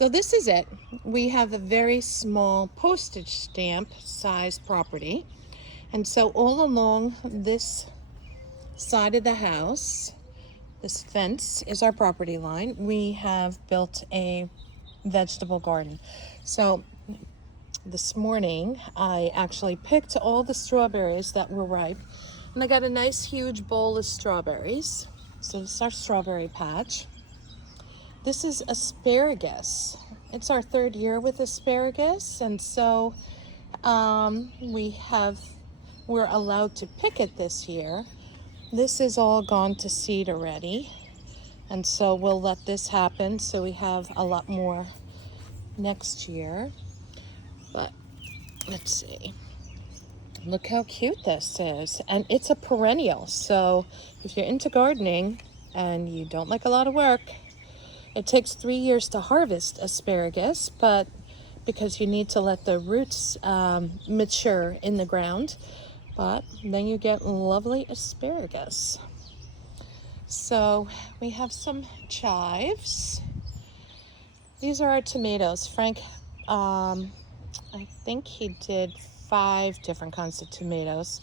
So this is it. We have a very small postage stamp size property. And so all along this side of the house, this fence is our property line. We have built a vegetable garden. So this morning I actually picked all the strawberries that were ripe, and I got a nice huge bowl of strawberries. So this is our strawberry patch. This is asparagus. It's our third year with asparagus, and so we're allowed to pick it this year. This is all gone to seed already, and so we'll let this happen so we have a lot more next year. But let's see. Look how cute this is. And it's a perennial, so if you're into gardening and you don't like a lot of work, it takes 3 years to harvest asparagus, but because you need to let the roots mature in the ground, but then you get lovely asparagus. So we have some chives. These are our tomatoes. Frank, I think he did 5 different kinds of tomatoes.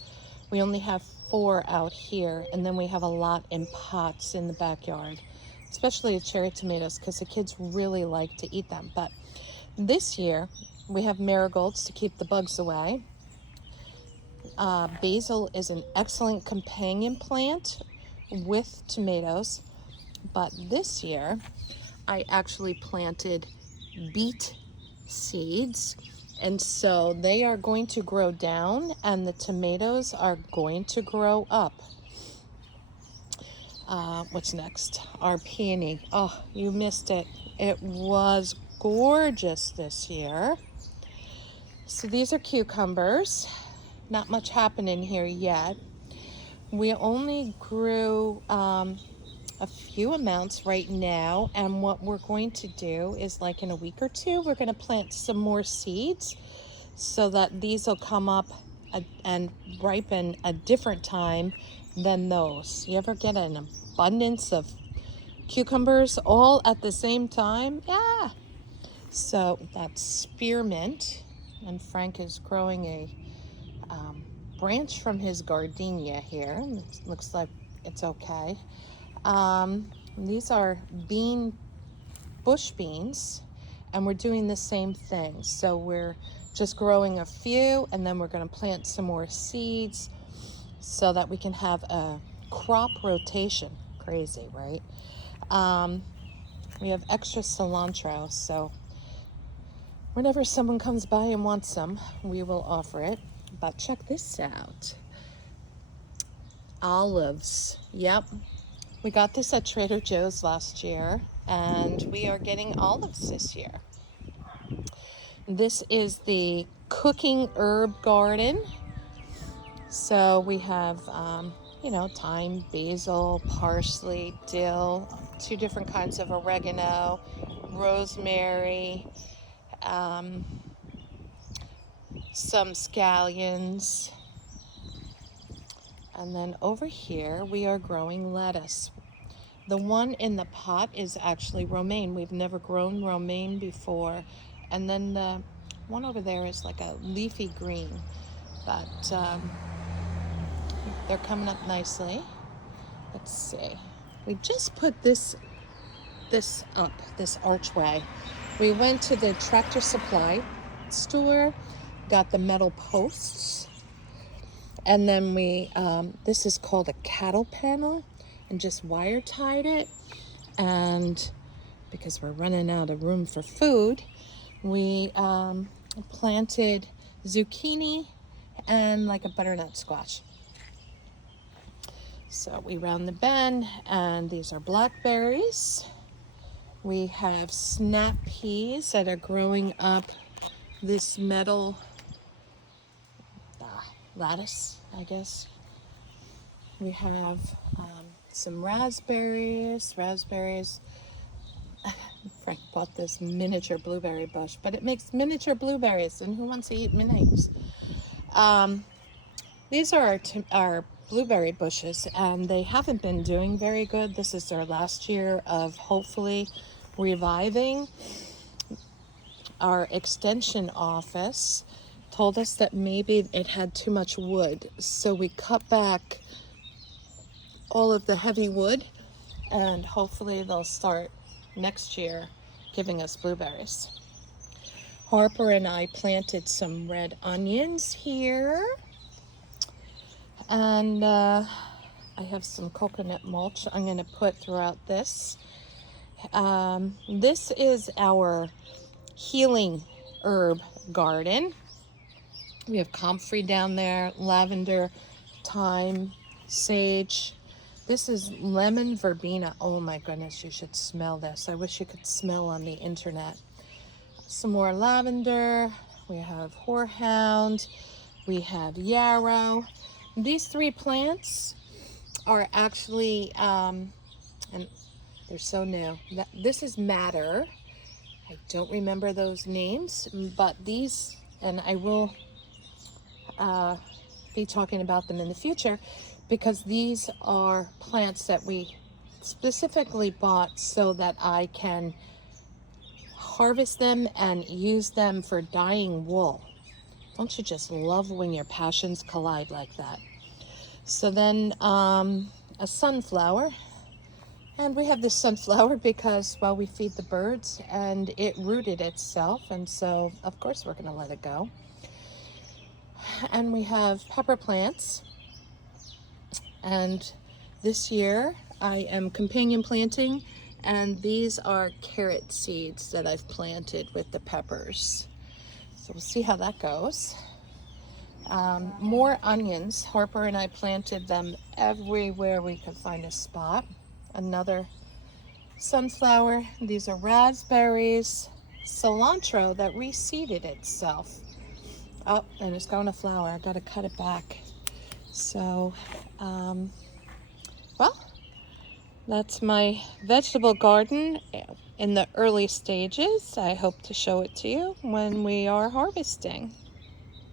We only have 4 out here, and then we have a lot in pots in the backyard, especially the cherry tomatoes, because the kids really like to eat them. But this year we have marigolds to keep the bugs away. Basil is an excellent companion plant with tomatoes, but this year I actually planted beet seeds, and so they are going to grow down and the tomatoes are going to grow up. What's next? Our peony. Oh, you missed it. It was gorgeous this year. So these are cucumbers. Not much happening here yet. We only grew a few amounts right now, and what we're going to do is, like, in a week or two, we're going to plant some more seeds so that these will come up and ripen a different time than those. You ever get an abundance of cucumbers all at the same time? Yeah. So that's spearmint, and Frank is growing a branch from his gardenia here. It looks like it's okay. These are bush beans, and we're doing the same thing. So we're just growing a few, and then we're going to plant some more seeds so that we can have a crop rotation. Crazy, right? We have extra cilantro, so whenever someone comes by and wants some, we will offer it. But check this out. Olives. Yep. We got this at Trader Joe's last year, and we are getting olives this year. This is the cooking herb garden. So we have, thyme, basil, parsley, dill, 2 different kinds of oregano, rosemary, some scallions. And then over here we are growing lettuce. The one in the pot is actually romaine. We've never grown romaine before. And then the one over there is like a leafy green, but they're coming up nicely. Let's see. We just put this up, this archway. We went to the Tractor Supply store, got the metal posts, and then we, this is called a cattle panel, and just wire tied it. And because we're running out of room for food, we planted zucchini and like a butternut squash. So we round the bend, and these are blackberries. We have snap peas that are growing up this metal lattice, I guess. We have some raspberries. Frank bought this miniature blueberry bush, but it makes miniature blueberries, and who wants to eat minis? These are our blueberry bushes, and they haven't been doing very good. This is their last year of hopefully reviving. our extension office told us that maybe it had too much wood. So we cut back all of the heavy wood, and hopefully they'll start next year giving us blueberries. Harper and I planted some red onions here, and I have some coconut mulch I'm going to put throughout this. This is our healing herb garden. We have comfrey down there, lavender, thyme, sage. This is lemon verbena. Oh my goodness, you should smell this. I wish you could smell on the internet. Some more lavender. We have horehound. We have yarrow. These three plants are actually, and they're so new. This is madder. I don't remember those names, but these, and I will be talking about them in the future, because these are plants that we specifically bought so that I can harvest them and use them for dyeing wool. Don't you just love when your passions collide like that? So then a sunflower, and we have this sunflower because, well, we feed the birds and it rooted itself, and so of course we're going to let it go. And we have pepper plants, and this year I am companion planting, and these are carrot seeds that I've planted with the peppers. So we'll see how that goes. More onions. Harper and I planted them everywhere we could find a spot. Another sunflower. These are raspberries. Cilantro that reseeded itself. Oh, and it's going to flower. I got to cut it back. So, well, that's my vegetable garden in the early stages. I hope to show it to you when we are harvesting.